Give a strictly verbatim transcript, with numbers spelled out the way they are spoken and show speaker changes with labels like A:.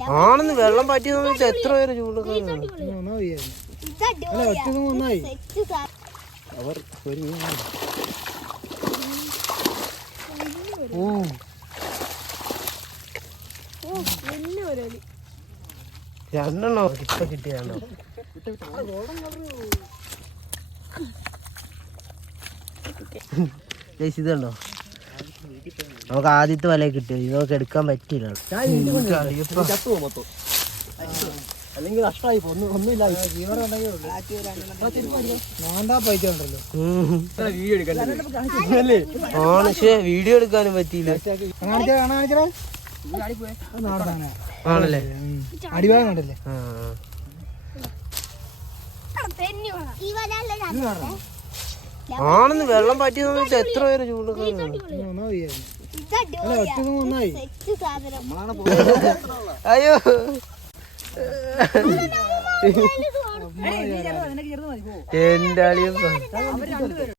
A: ആണെന്ന് വെള്ളം പറ്റിയ സമയത്ത് എത്ര പേര് ചൂണ്ടക്കാരാണ്. രണ്ടെണ്ണോ ഇപ്പൊ കിട്ടിയാണോ? ഇതുണ്ടോ നമുക്ക് ആദ്യത്തെ വല കിട്ടിയത് ഇത് നമുക്ക് എടുക്കാൻ പറ്റില്ല.
B: അല്ലെങ്കിൽ നഷ്ടമായി ഒന്നുമില്ല.
A: പക്ഷെ വീഡിയോ എടുക്കാനും പറ്റിയില്ല. ആണല്ലേ
B: അടിഭാഗം കണ്ടല്ലേ.
A: ആണെന്ന് വെള്ളം പറ്റിയ സമയത്ത് എത്ര പേര് ചൂണ്ടക്കാരാണ്. അയ്യോ എന്റെ അളിയപ്പ